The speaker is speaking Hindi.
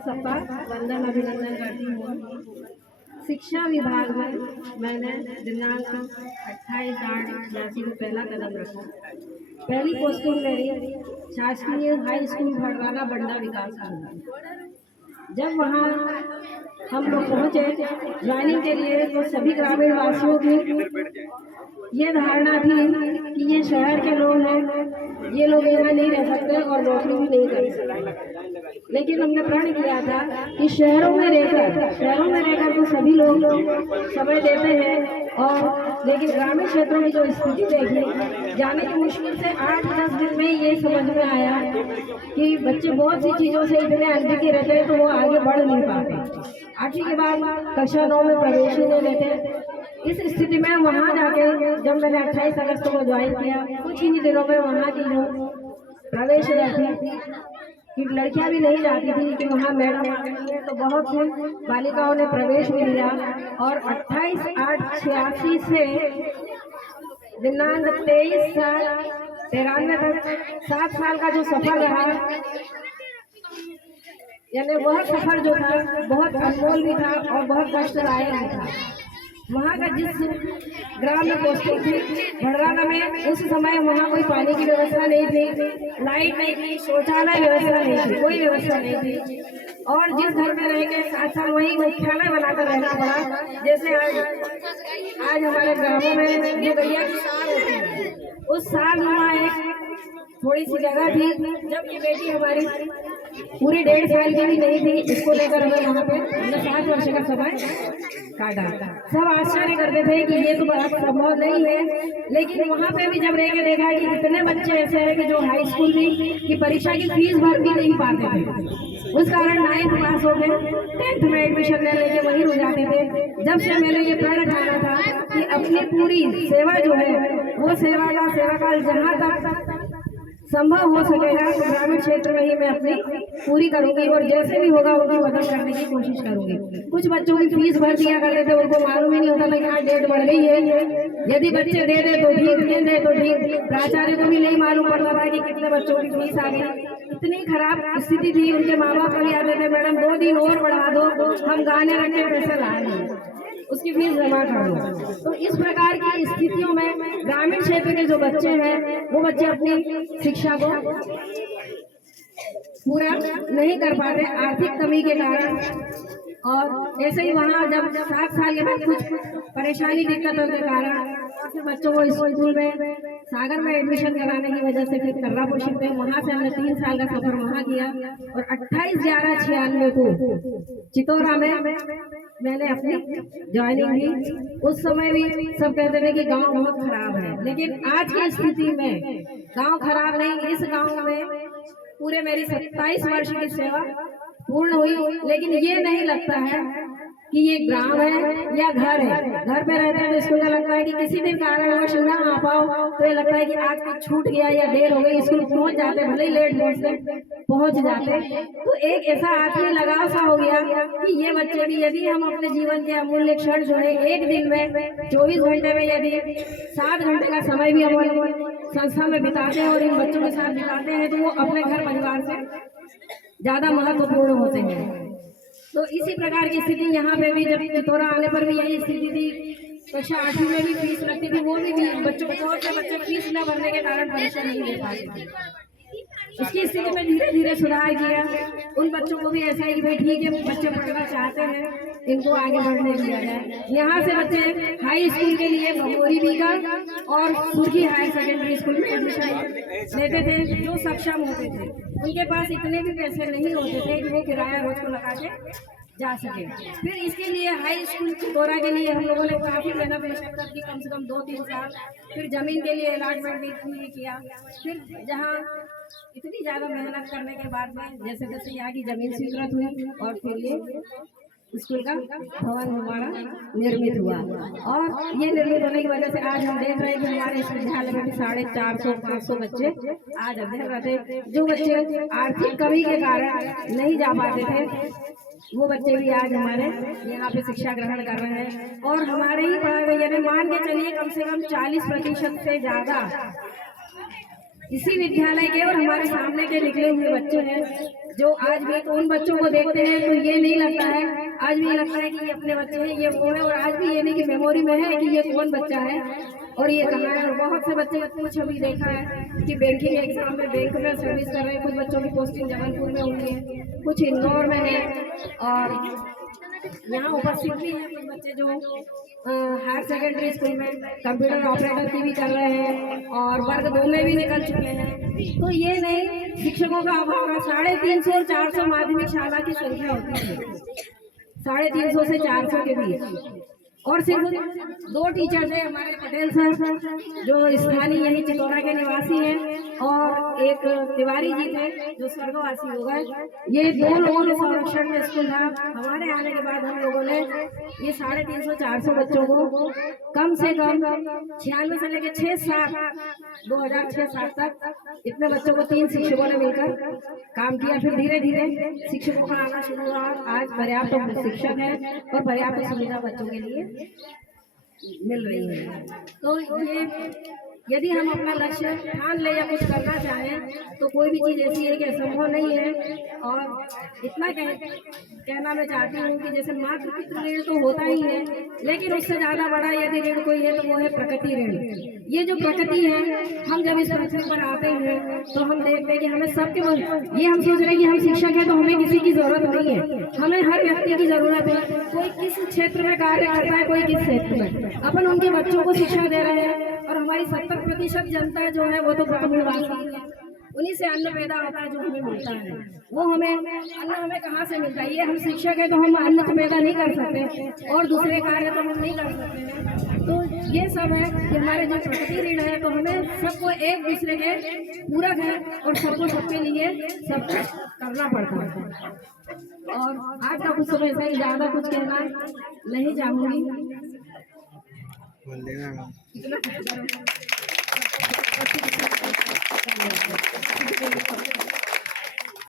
सबका वंदन अभिनंदन करती हूँ। शिक्षा विभाग में मैंने दिनांक 28/8/86 को पहला कदम रखा। पहली पोस्टिंग मेरी शासकीय हाई स्कूल भड़वाना बंडा विकास खंड। जब वहाँ हम लोग पहुँचे ज्वाइनिंग के लिए तो सभी ग्रामीण वासियों की ये धारणा थी कि ये शहर के लोग हैं, ये लोग यहाँ नहीं रह सकते और नौकरी भी नहीं कर सकते। लेकिन हमने प्रण किया था कि शहरों में रहकर तो सभी लोग समय देते हैं, और लेकिन ग्रामीण क्षेत्रों में जो स्थिति देखी, जाने की मुश्किल से 8-10 दिन में ये समझ में आया कि बच्चे बहुत सी चीज़ों से इतने अनभिज्ञ रहते हैं तो वो आगे बढ़ नहीं पाते। 8वीं के बाद कक्षा 9 में प्रवेश ही नहीं लेते। इस स्थिति में वहाँ जाके जब मैंने 28 अगस्त को ज्वाइन किया, कुछ ही दिनों में वहाँ की जो प्रवेश थी कि लड़कियां भी नहीं जाती थी कि वहाँ मैडम आ गई है, तो बहुत सी बालिकाओं ने प्रवेश भी लिया। और 28/8/86 से दिनांक 23/7/93 तक 7 साल का जो सफर रहा, यानी वह सफर जो था बहुत अनमोल भी था और बहुत कष्टदायक भी था। वहाँ का जिस ग्राम में पोस्टिंग थी भड़वाना में, उस समय वहाँ कोई पानी की व्यवस्था नहीं थी, लाइट नहीं थी, शौचालय व्यवस्था नहीं थी, कोई व्यवस्था नहीं थी। और जिस घर में रह के 7 साल वहीं मुख्यालय बनाकर रहना पड़ा। जैसे आज हमारे ग्रामों में जो गैया की सार होती है, उस सार वहाँ एक थोड़ी सी जगह थी। जब ये बेटी हमारी पूरी 1.5 साल की भी नहीं थी, इसको लेकर हमें वहाँ पे हमने 7 वर्ष का समय काटा। सब आश्चर्य करते थे कि ये तो बड़ा संभव नहीं है, लेकिन वहाँ पे भी जब रह के देखा कि इतने बच्चे ऐसे हैं कि जो हाई स्कूल की परीक्षा की फीस भर भी नहीं पाते थे, उस कारण 9th पास हो गए, 10th में एडमिशन ले लेके वहीं रुक जाते थे। जब से मैंने ये प्रण ठाना था कि अपनी पूरी सेवा जो है वो सेवा काल जहाँ तक संभव हो सकेगा तो ग्रामीण क्षेत्र में ही मैं अपनी पूरी करूंगी, और जैसे भी होगा उनकी मदद करने की कोशिश करूंगी। कुछ बच्चों की फीस भर दिया करते थे, उनको मालूम ही नहीं होता था कि हाँ डेट बढ़ गई है। यदि बच्चे दे दे तो ठीक, नहीं दे तो ठीक। प्राचार्य को भी नहीं मालूम पड़ता था कि कितने बच्चों की फीस आ गई। इतनी खराब स्थिति थी, उनके माँ बाप भी आते थे, मैडम 2 दिन और बढ़ा दो, हम गाने रख के पैसे लाए, उसकी फीस जमा कर दो। तो इस प्रकार की स्थितियों में ग्रामीण क्षेत्र के जो बच्चे हैं वो बच्चे अपनी शिक्षा को पूरा नहीं कर पाते आर्थिक कमी के कारण। और ऐसे ही वहाँ जब 7 साल के बाद कुछ परेशानी दिक्कतों के कारण फिर बच्चों को स्कूल में सागर में एडमिशन कराने की वजह से फिर कर्रापुर शिफ्ट हुए। वहाँ से हमने 3 साल का सफर वहाँ किया, और 28/11/96 को चितौरा में मैंने अपनी ज्वाइनिंग की। उस समय भी सब कहते थे कि गांव बहुत खराब है, लेकिन आज की स्थिति में गांव खराब नहीं। इस गांव में पूरे मेरी 27 वर्ष की सेवा पूर्ण हुई, लेकिन ये नहीं लगता है कि ये ग्राम है या घर है। घर पे रहते हैं तो स्कूल का लगता है कि किसी दिन कारणवश ना आ पाओ तो ये लगता है कि आज कुछ छूट गया या देर हो गई, स्कूल पहुंच जाते, भले ही लेट पहुंच जाते। तो एक ऐसा आत्मीय लगाव सा हो गया कि ये बच्चे भी, यदि हम अपने जीवन के अमूल्य क्षण जो है एक दिन में 24 घंटे में यदि 7 घंटे का समय भी हम संस्था में बिताते हैं और इन बच्चों के साथ बिताते हैं, तो वो अपने घर परिवार से ज्यादा महत्वपूर्ण होते हैं। तो इसी प्रकार की स्थिति यहाँ पे भी, जब चितौरा आने पर भी यही स्थिति थी। कक्षा 8वीं में भी फीस लगती थी, वो भी बच्चों बहुत से बच्चे फीस न भरने के कारण परीक्षा नहीं दे पाते थे। इसकी स्थिति में धीरे धीरे सुधार किया। उन बच्चों को भी ऐसा है कि भाई ठीक है, बच्चे पढ़ना चाहते हैं, इनको आगे बढ़ने दिया जाए। यहाँ से बच्चे हाई स्कूल के लिए भगोरी बीघा और सुर्खी हायर सेकेंडरी स्कूल में एडमिशन लेते थे। जो सक्षम होते थे, उनके पास इतने भी पैसे नहीं होते थे कि वो किराया रोज को लगा के जा सके। फिर इसके लिए हाई स्कूल चितौरा के लिए हम लोगों ने काफ़ी मेहनत मशक्कत की, कम से कम 2-3 साल। फिर जमीन के लिए अलॉटमेंट भी किया। फिर जहाँ इतनी ज़्यादा मेहनत करने के बाद में जैसे जैसे यहाँ की जमीन स्वीकृत हुई और फिर ये स्कूल का भवन हमारा निर्मित हुआ। और ये निर्मित होने की वजह से आज हम देख रहे हैं कि हमारे इस विद्यालय में भी 450-500 बच्चे आज अध्ययनरत हैं। जो बच्चे आर्थिक कमी के कारण नहीं जा पाते थे, वो बच्चे भी आज हमारे यहाँ पे शिक्षा ग्रहण कर रहे हैं। और हमारे ही पढ़ा गए, यानी मान के चलिए कम से कम 40% से ज़्यादा इसी विद्यालय के और हमारे सामने के निकले हुए बच्चे हैं जो आज भी उन बच्चों को देखते हैं तो ये नहीं लगता है, आज भी लगता है कि ये अपने बच्चे हैं, ये वो है, और आज भी ये नहीं कि मेमोरी में है कि ये कौन बच्चा है और ये कहाँ है। और बहुत से बच्चे कुछ अभी देखा है कि बैंकिंग एग्जाम में बैंक में सर्विस कर रहे हैं, कुछ बच्चों की पोस्टिंग जबलपुर में हुई है, कुछ इंदौर में है, और यहाँ उपस्थित भी है कुछ बच्चे जो हायर सेकेंडरी स्कूल में कंप्यूटर ऑपरेटर की भी कर रहे हैं और वर्ग 2 में भी निकल चुके हैं। तो ये नहीं, शिक्षकों का अभाव है। 350 और 400 माध्यमिक शाला की संख्या होती है, 350 से 400 के बीच, और सिर्फ 2 टीचर्स हैं हमारे पटेल सर जो स्थानीय यही चितौरा के निवासी हैं, और एक तिवारी जी थे जो स्वर्गवासी हो गए। ये 2 लोगों के संरक्षण में स्कूल था। हमारे आने के बाद हम लोगों ने ये 350-400 बच्चों को कम से कम 96 से लेकर 6-7 2006-7 तक इतने बच्चों को 3 शिक्षकों ने मिलकर काम किया। फिर धीरे धीरे शिक्षकों का आना शुरू हुआ। आज पर्याप्त शिक्षक है और पर्याप्त सुविधा बच्चों के लिए मिल रही है। तो ये यदि हम अपना लक्ष्य ठान ले या कुछ करना चाहें तो कोई भी चीज़ ऐसी है कि असंभव नहीं है। और इतना कहना मैं चाहती हूँ कि जैसे मातृ पितृ ऋण तो होता ही है, लेकिन उससे ज़्यादा बड़ा यदि ऋण कोई है तो वो है प्रकृति ऋण। ये जो प्रकृति है, हम जब इस पृथ्वी पर आते हैं तो हम देखते हैं कि हमें सबके ये हम सोच रहे हैं कि हम शिक्षक हैं तो हमें किसी की जरूरत नहीं है, हमें हर व्यक्ति की जरूरत है। कोई किस क्षेत्र में कार्य करता है, कोई किस क्षेत्र में, अपन उनके बच्चों को शिक्षा दे रहे हैं। और हमारी 70% जनता जो है वो तो भूमिवासी है, उन्हीं से अन्न पैदा होता है जो हमें मिलता है। वो अन्न हमें कहाँ से मिलता है? ये हम शिक्षक है तो हम अन्न पैदा नहीं कर सकते और दूसरे कार्य तो हम नहीं कर सकते हैं। तो ये सब है कि हमारे जो प्रकृति ऋण है, तो हमें सबको एक दूसरे के पूरक है और सबको सबके लिए सब करना पड़ता है। और आज का कुछ समय से ज़्यादा कुछ कहना नहीं चाहूँगी। बोल देना